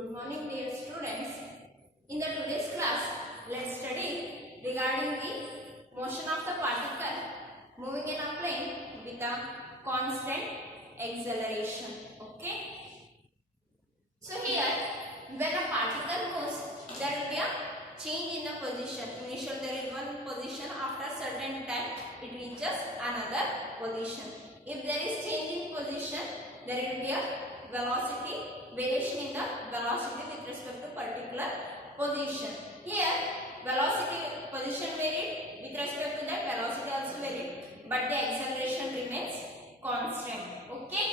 Good morning dear students. In the today's class, let's study regarding the motion of the particle moving in a plane with a constant acceleration. Okay. So here, when a particle moves, there will be a change in the position. Initially there is one position, after a certain time it reaches another position. If there is change in position, there will be a velocity, variation in the velocity with respect to particular position. Here velocity position varied, with respect to that velocity also varied, but the acceleration remains constant. Okay.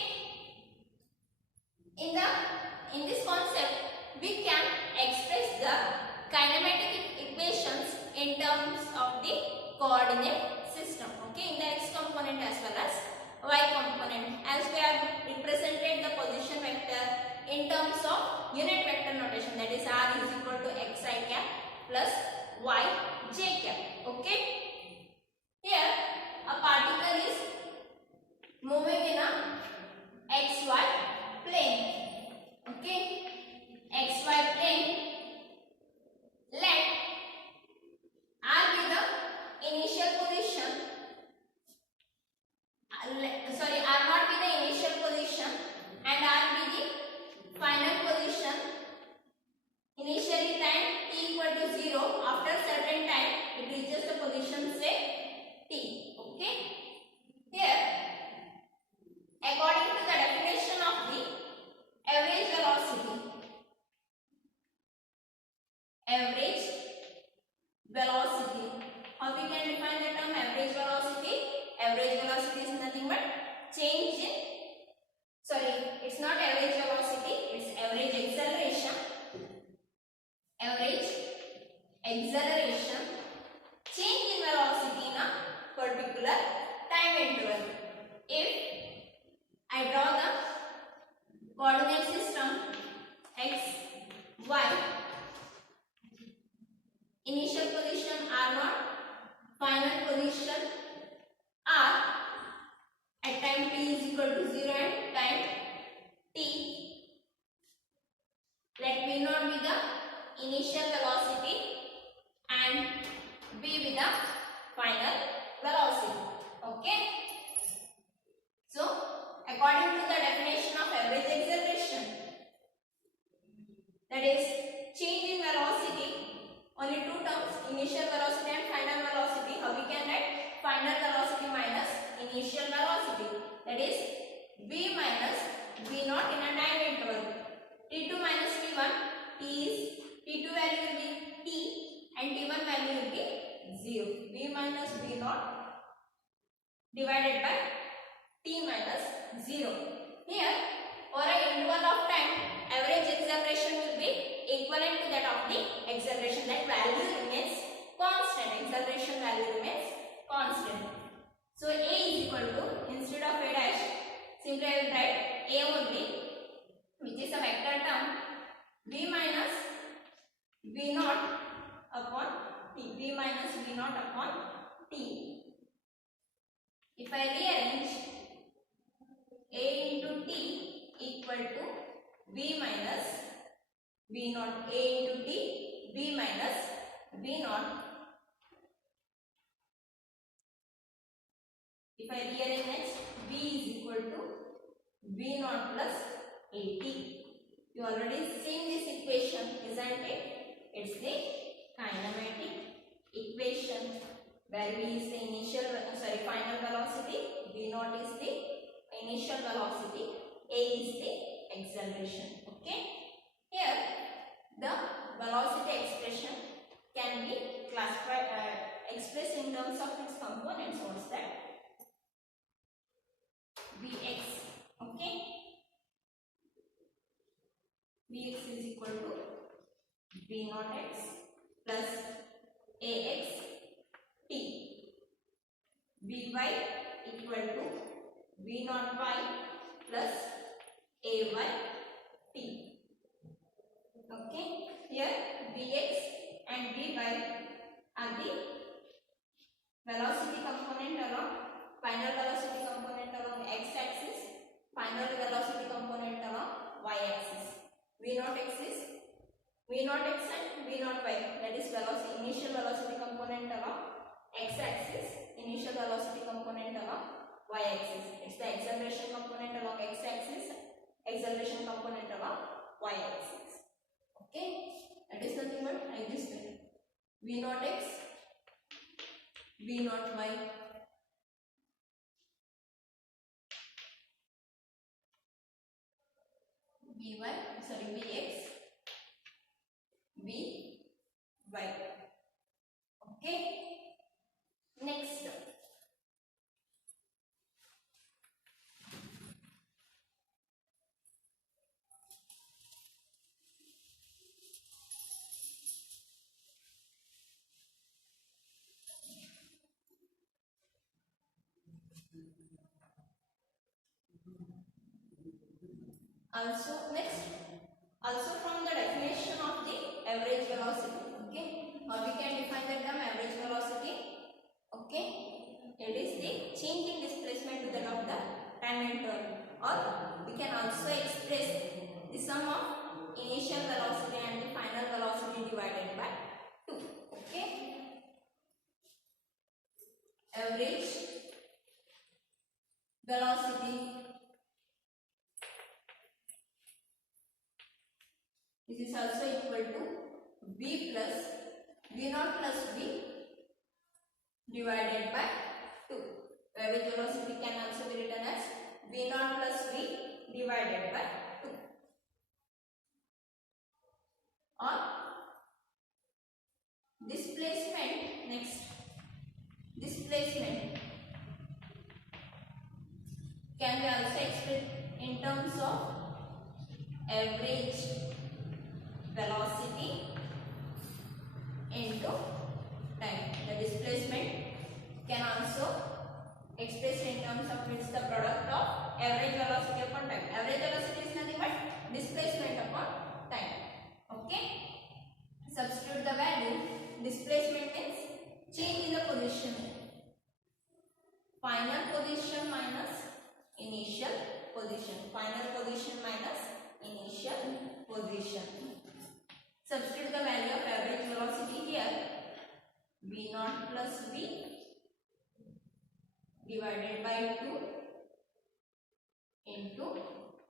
In this concept we can express the kinematic equations in terms of the coordinate system. Okay, in the x component as well as y component, as we have represented the position vector in terms of unit vector notation, that is r is equal to xi cap plus y j cap. Okay, here a particle is moving in a xy plane. Okay, xy plane, let r be the initial position, r not be the initial position and r be the final position. Initially time t equal to 0, after certain time it reaches the position say t. Okay, here according to the definition of the average velocity, how we can define the term average velocity? Average velocity is nothing but change in, it's not average velocity, it's average acceleration. Average acceleration, change in velocity in a particular time interval. If I draw the coordinate system x, y, initial position r0, final position r, at time t is equal to 0 and time t, let v naught be the initial velocity and v be the final velocity. Okay, so according to the definition of average acceleration, that is change in velocity, only two terms, initial velocity and final velocity. How we can write? Final velocity minus initial velocity, that is v minus v naught in a time interval. T2 minus T1, T2 value will be t and T1 value will be 0. V minus v naught divided by t minus 0. Here for an interval of time, average acceleration will be equivalent to that of the acceleration, that value remains constant, acceleration value remains constant. So a is equal to, instead of a dash, simply I will write a only, which is a vector term, v minus v naught upon t, v minus v naught upon t. If I rearrange, a into t equal to v minus v naught, a into t, v minus v naught. If I rearrange next, v is equal to v naught plus at. You already seen this equation, isn't it? It's the kinematic equation, where v is the final velocity, v naught is the initial velocity, a is the acceleration. Okay, here the velocity expression can be expressed in terms of its components. What's that? Vx. Okay, Vx is equal to v naught x plus ax t, Vy equal to v naught y plus ay t. Okay, here Vx and Vy are the velocity component along, final velocity component along x axis, final velocity component along y axis. V naught x is naught x and v naught y, that is velocity, initial velocity component along x axis, initial velocity component along y axis. It's the acceleration component along x axis, acceleration component along y axis. Okay, that is nothing but like this way, v naught x, v naught y, vx, vy. Okay, next. Also from the definition of the average velocity, okay, we can define the term average velocity. Okay, it is the change in displacement to that of the time interval, or we can also express the sum of initial velocity and the final velocity divided by 2. Okay, average velocity this is also equal to v plus v naught plus v divided by 2. Average velocity can also be written as v naught plus v divided by 2. Or displacement, next, displacement can be also expressed in terms of average velocity into time. The displacement can also express in terms of it's the product of average velocity upon time. Average velocity is nothing but displacement upon time. Okay, substitute the value. Displacement means change in the position, final position minus initial position, final position minus initial position. Substitute the value of average velocity here, v naught plus v divided by 2 into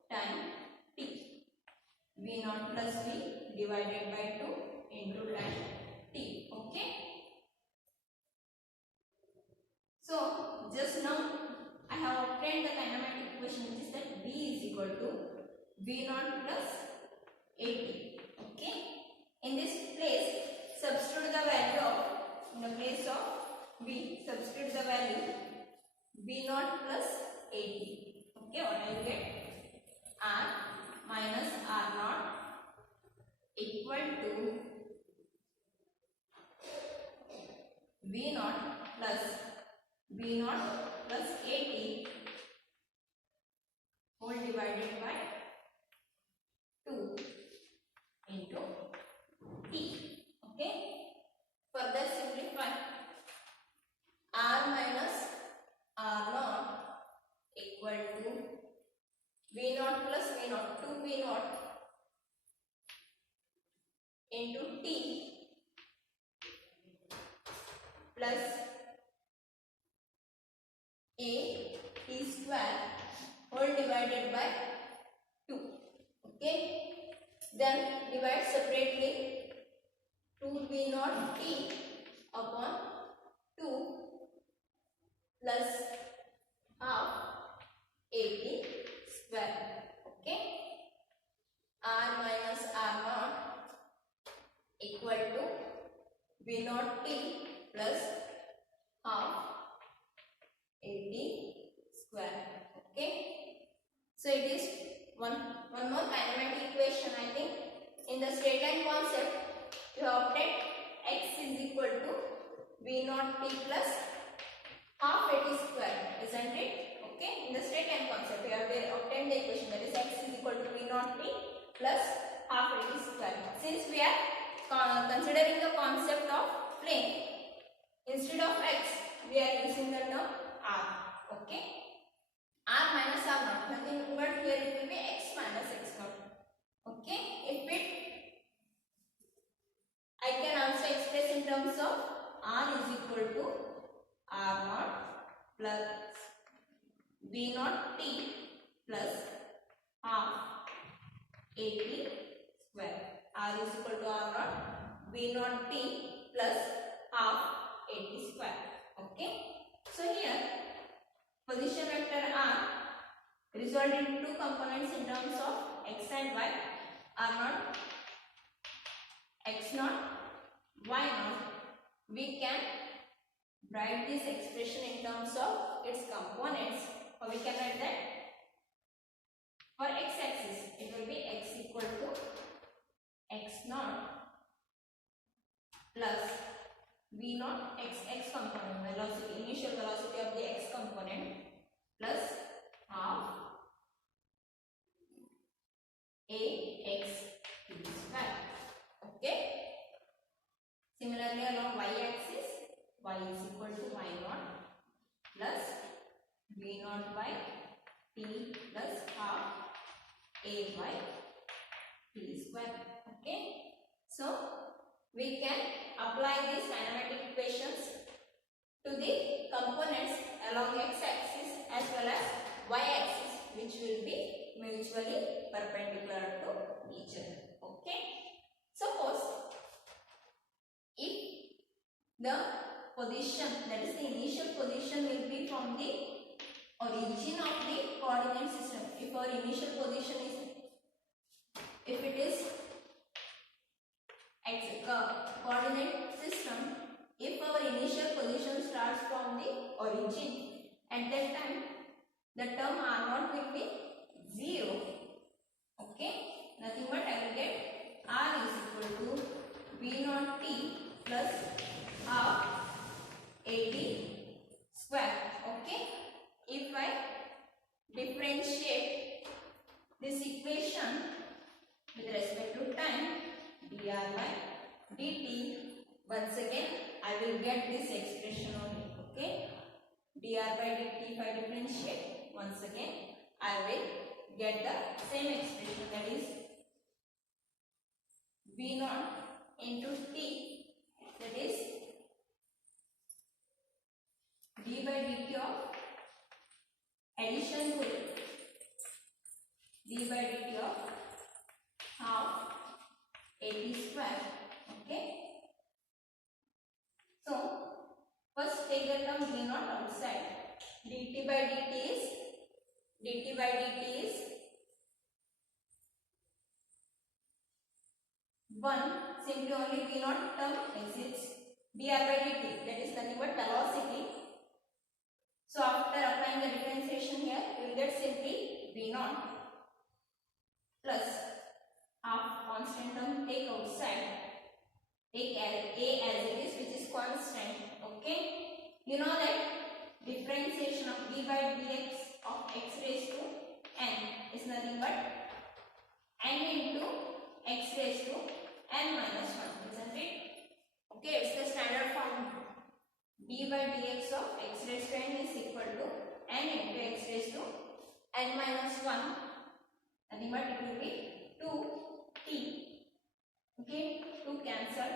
time t, v naught plus v divided by 2 into time t. Okay, so just now I have obtained the kinematic equation, which is that v is equal to v naught plus 80. Okay, in this place substitute the value of, in the place of v, substitute the value v naught plus 80. Okay, what I will get, r minus r naught equal to v naught plus 80 whole divided by 2 into t. Okay, further simplify, r minus r naught equal to v naught plus v naught, 2v naught into t plus a t square whole divided by 2. Okay, then divide separately 2v naught t upon 2 plus half 80 square. Okay, r minus r naught equal to v naught t plus half 80 square. Okay, so it is one more kinematic equation. I think in the straight line concept you have obtained x is equal to v naught t plus half 80 square, isn't it? Okay, in the straight line concept you have obtained the equation, that is x is equal to v naught t plus half 80 square. Since we are considering the concept of plane, instead of x we are using the term r. Okay, r minus r naught, nothing but here it will be x minus x naught. Okay, if it b naught t plus half at square. R is equal to R naught b naught t plus half at square. Okay. So here position vector R resolved into two components in terms of x and y. R naught, x naught, y naught. We can write this expression in terms of its components, or we can write that for x-axis it will be x equal to x naught plus v naught x component, velocity, initial velocity of the x component, plus half ax square. Okay. Similarly along y-axis, y is equal to y naught plus v naught by t plus half a by t square. Okay. So we can apply these kinematic equations to the components along x-axis as well as y-axis, which will be mutually perpendicular to each other. Okay. Suppose if the position, that is the initial position, will be from the origin of the coordinate system. If our initial position is, if it is coordinate system, if our initial position starts from the origin, at that time the term R naught will be 0. Okay, nothing but I will get R is equal to v naught t plus half at square. Okay, if I differentiate this equation with respect to time, dr by dt, once again I will get this expression only. Okay, dr by dt, if I differentiate, once again I will get the same expression, that is v naught into t, that is d by dt of addition to d by dt of half at square. Okay. So first take the term v naught outside. dt by dt is 1. Simply only v naught term exists. dr by dt, that is nothing but velocity. So after applying the differentiation here, we will get simply v naught plus half constant term take outside. Take a as it is, which is constant. Okay, you know that differentiation of d by dx of x raised to n is nothing but n into x raised to n minus 1, isn't it? Okay, it's the standard form. d by dx of x raised to n is equal to n into x raised to n minus 1, nothing but it will be 2t. Okay, 2 cancel.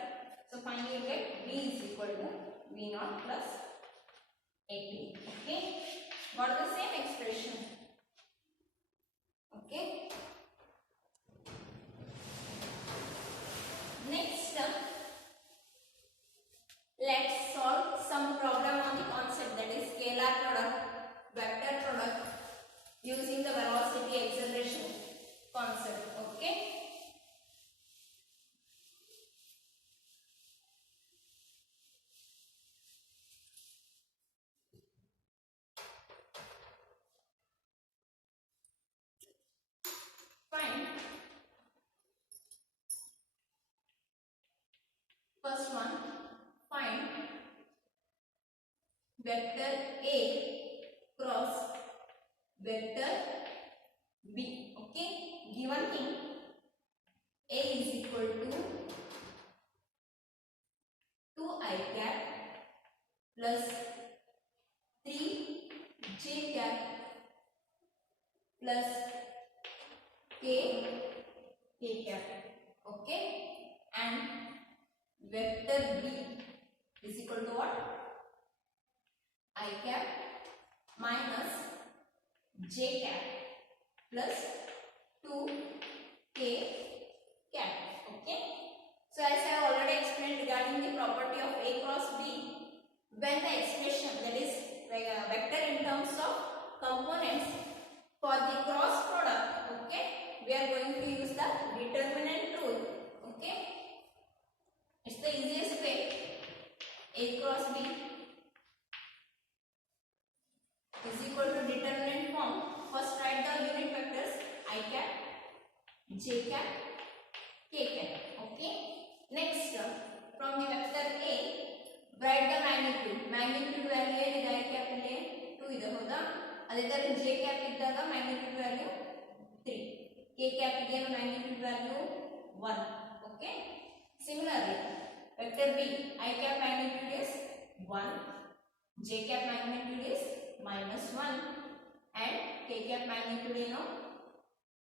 So finally you get v is equal to v naught plus at. Okay, got the same expression. Okay. Next, let's solve some problem on the concept, that is scalar product, vector product, using the velocity acceleration concept. Okay. Fine. First one, find vector A cross vector B. Okay, given thing A is equal to 2i cap plus 3j cap plus k cap. Okay, and vector B is equal to what? I cap minus j cap plus 2k cap. Okay. So as I have already explained regarding the property of A cross B, when the expression, that is vector in terms of components for the cross product, okay, we are going to use the determinant rule. Okay, it's the easiest way. A cross B is equal to determinant form. First write the unit vectors I cap, j cap, k cap. Okay. Next, from the vector A, write the magnitude. Magnitude value is I cap ile 2 ಇದೆ ಹೌದಾ? ಅದೇ ತರ j cap ಇದ್ದಾಗ magnitude value 3, k cap ಗೆ magnitude value 1. Okay. Similarly, vector B, I cap magnitude is 1, j cap magnitude is -1 and k cap magnitude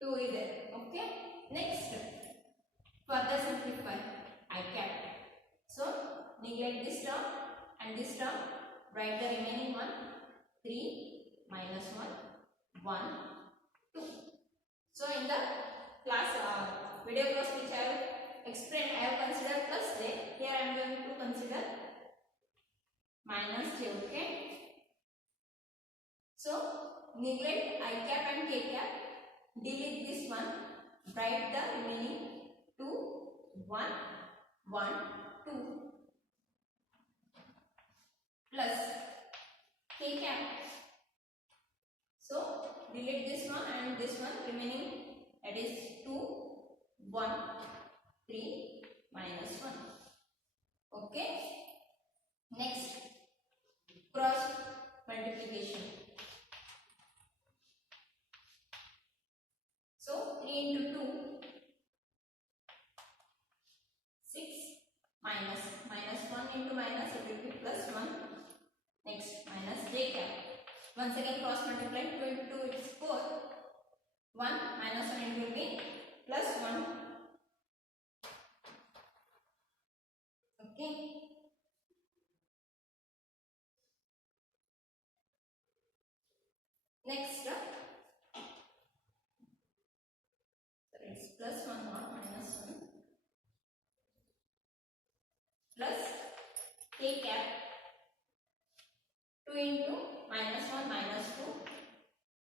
2 ಇದೆ. Okay. Next, further simplify I cap. So neglect this term and this term, write the remaining one, 3 minus 1, 1, 2. So in the class video class which I have explained, I have considered plus j. Here I am going to consider minus j. Okay. So neglect I cap and k cap, delete this one, write the remaining 2, 1, 1, 2 plus k cap. So delete this one and this one, remaining, that is 2, 1, 3 minus 1. Okay. Next, cross multiplication. So 3 into 2, 6 minus 1 into minus, it will be plus 1. Next, minus j cap. Once again cross multiply, 2 into 2 it is 4. 1 minus 1, it will be plus 1. Okay. Next, so it's plus 1 not minus 1 plus k cap, 2 into minus 1 minus 2,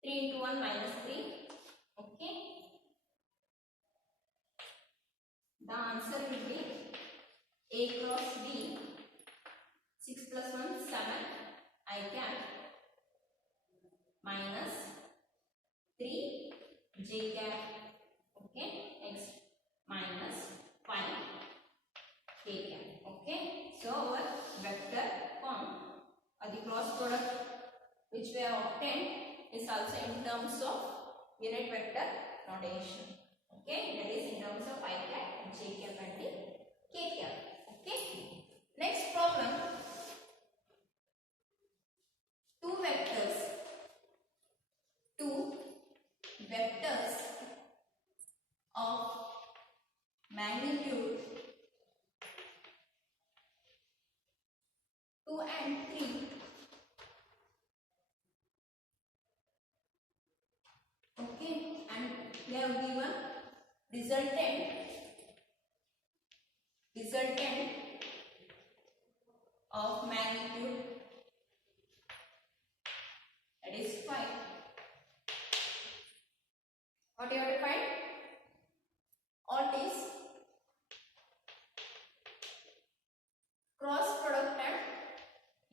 3 into 1 minus 3. Okay. The answer will be A cross B, 6 plus 1, 7, I cap minus 3 j cap. Okay. Next, minus 5 k cap. Okay. So our vector form or the cross product which we have obtained is also in terms of unit vector notation. Okay. That is in terms of I cap, j cap and the k cap. Okay. Next problem. Two vectors of magnitude 2 and 3 okay, and we have given resultant of magnitude, that is 5. What you have to find? What is cross product and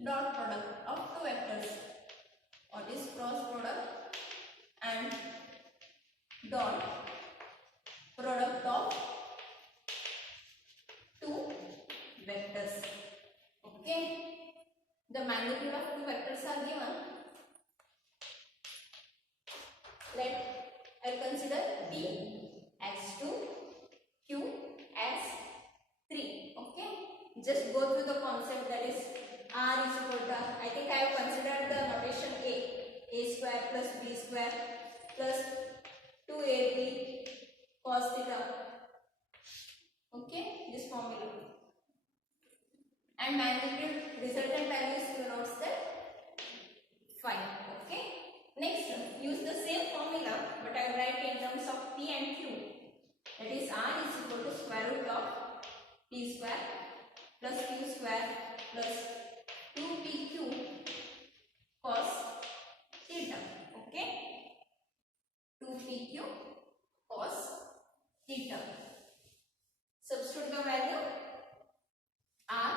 dot product of two vectors? What is cross product and dot product of two vectors? Okay, the magnitude of two vectors are given. I'll consider B as 2, Q as 3. Okay, just go through the concept, that is R is equal to, I think I have considered the notation A square plus B square plus 2AB cos theta. Okay, this formula. And magnitude resultant values you notice that 5. Okay. Next, use the terms of p and q. That is r is equal to square root of p square plus q square plus 2pq cos theta. Okay, 2pq cos theta. Substitute the value r,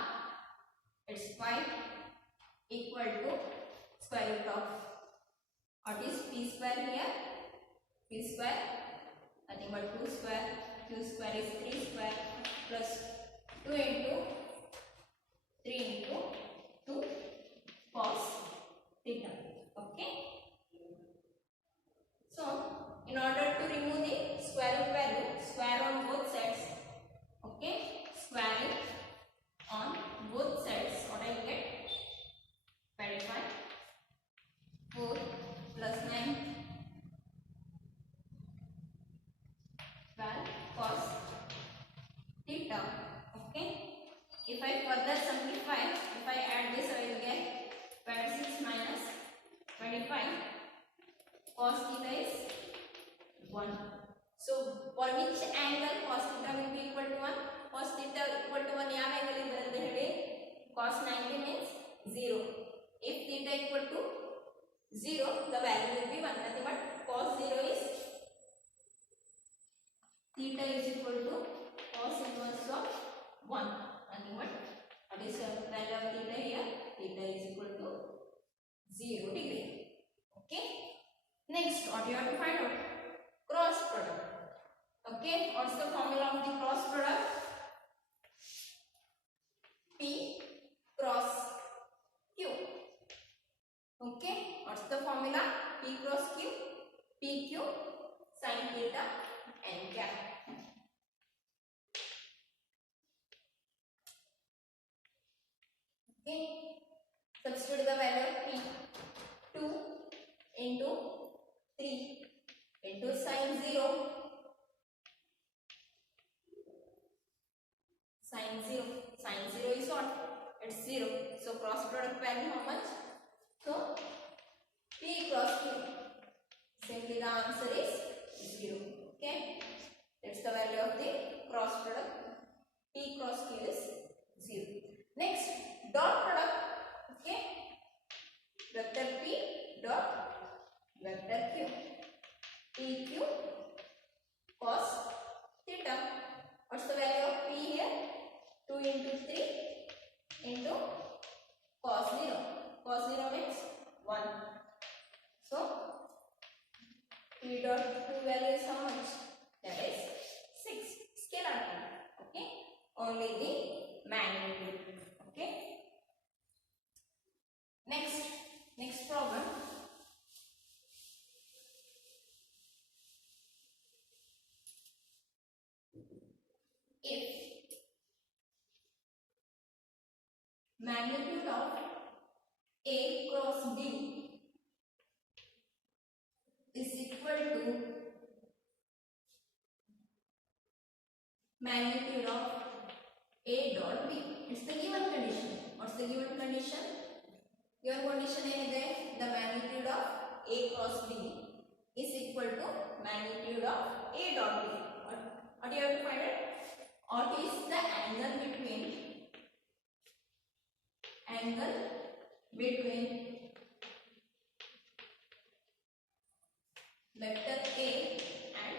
it's y equal to square root of what is p square here, p square nothing but 2 square, q square is 3 square plus 2 into 3 into 2 cos theta. Okay, so in order to remove the square root value, square on both sides. Okay, squaring on both sides, what I get, 25 4 plus 9 12 cos theta. Okay, if I further simplify, if I add this, I will get 26 minus 25 cos theta is 1. So for which angle cos theta will be equal to 1? Cos theta equal to 1 ಯಾವ angle ಬರುತ್ತೆ ಹೇಳಿ, cos 90 means 0. If theta equal to 0, the value will be 1. Nothing but cos 0 is theta is equal to cos inverse of 1. Nothing but what is the value of theta here? Theta is equal to 0 degree. Okay. Next, what you have to find out? Cross product. Okay, what's the formula of the cross product? P cross Q. Okay, what's the formula? P cross Q, PQ sin theta n cap. Okay, substitute the value of P, 2 into 3 into sin 0, sin 0 is what? It's 0. So cross product value how much? So P cross Q, simply the answer is 0. Okay, that's the value of the cross product. P cross Q is 0. Next, dot product. Okay, vector P dot vector Q, PQ cos theta. What's the value of P here? 2 into 3 into cos 0. Cos 0 means 1. So P dot Q value is how much? That is 6. Scalar term. Okay, only the magnitude. Okay, next problem. If magnitude of A cross B is equal to magnitude of A dot B, it's the given condition. What's the given condition? Given condition is the magnitude of A cross B is equal to magnitude of A dot B. What do you have to find it? What is the angle between vector A and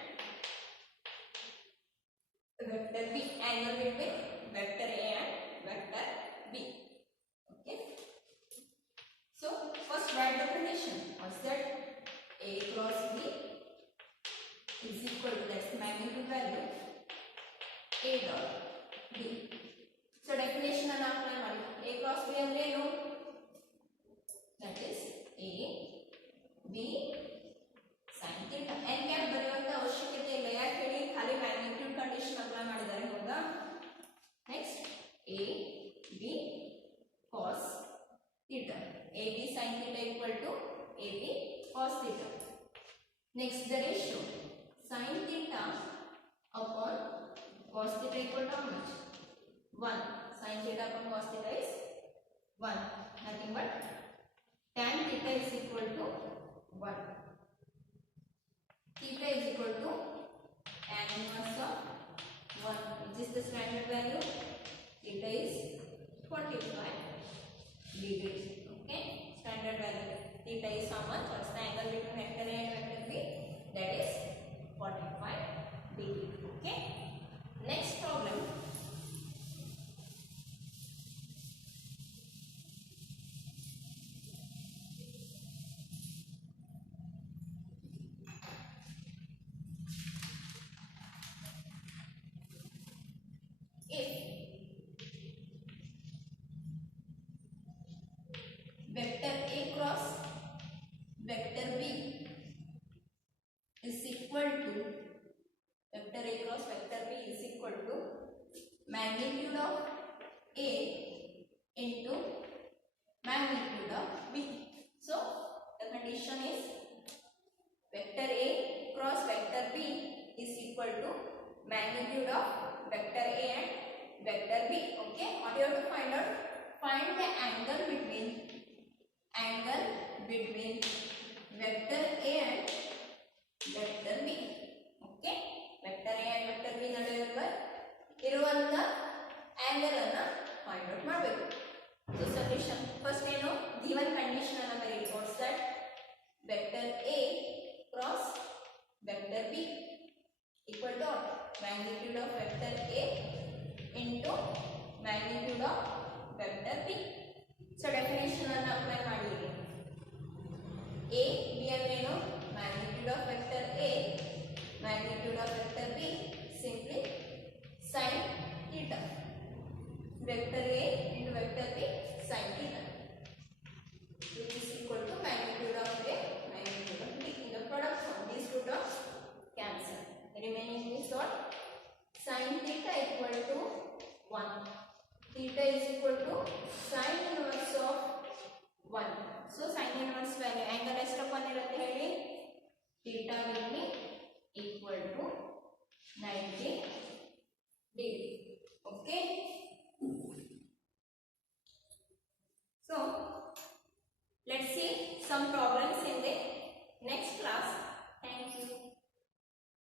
vector B? Angle between vector A and vector B. Okay, so first write the condition. What's that? A cross B is equal to, that's the magnitude value, A dot B. So definition and apply ಮಾಡಿ. A cross B ಅಂದ್ರೆ ಏನು? That is A B sin theta. n cap ಬರೆಯುವಂತ ಅವಶ್ಯಕತೆ ಇಲ್ಲ, ಯಾಕೆ ಹೇಳಿ, ಖಾಲಿ magnitude condition apply ಮಾಡಿದ್ದಾರೆ. ಹೌದಾ? Next A B cos theta. A B sin theta equal to A B cos theta. Next, the ratio sin theta upon cos theta equal to how much? 1. Sin theta upon cos theta is 1. Nothing but tan theta is equal to 1. Theta theta is equal to tan inverse of 1, which is the standard value. Theta is 45 degrees. Okay, standard value theta is how much? What's the angle between vector A and vector B? That is 45 degrees. Okay, next problem. If vector A cross vector B is equal to vector A cross vector B is equal to magnitude of A into magnitude of B. So the condition is vector A cross vector B is equal to magnitude of vector A and vector B. Okay, what you have to find out? Find the angle between vector A and vector B. Okay, vector A and vector B ನಡುವೆ ಇರುವಂತ angle ಅನ್ನು find out ಮಾಡಬೇಕು. So solution first ಏನು given condition ಅನ್ನು ಬರೆಯಿರಿ. What's that? Vector A cross vector B equal to magnitude of vector A into magnitude of vector B. So definition ಅನ್ನು apply ಮಾಡಿ.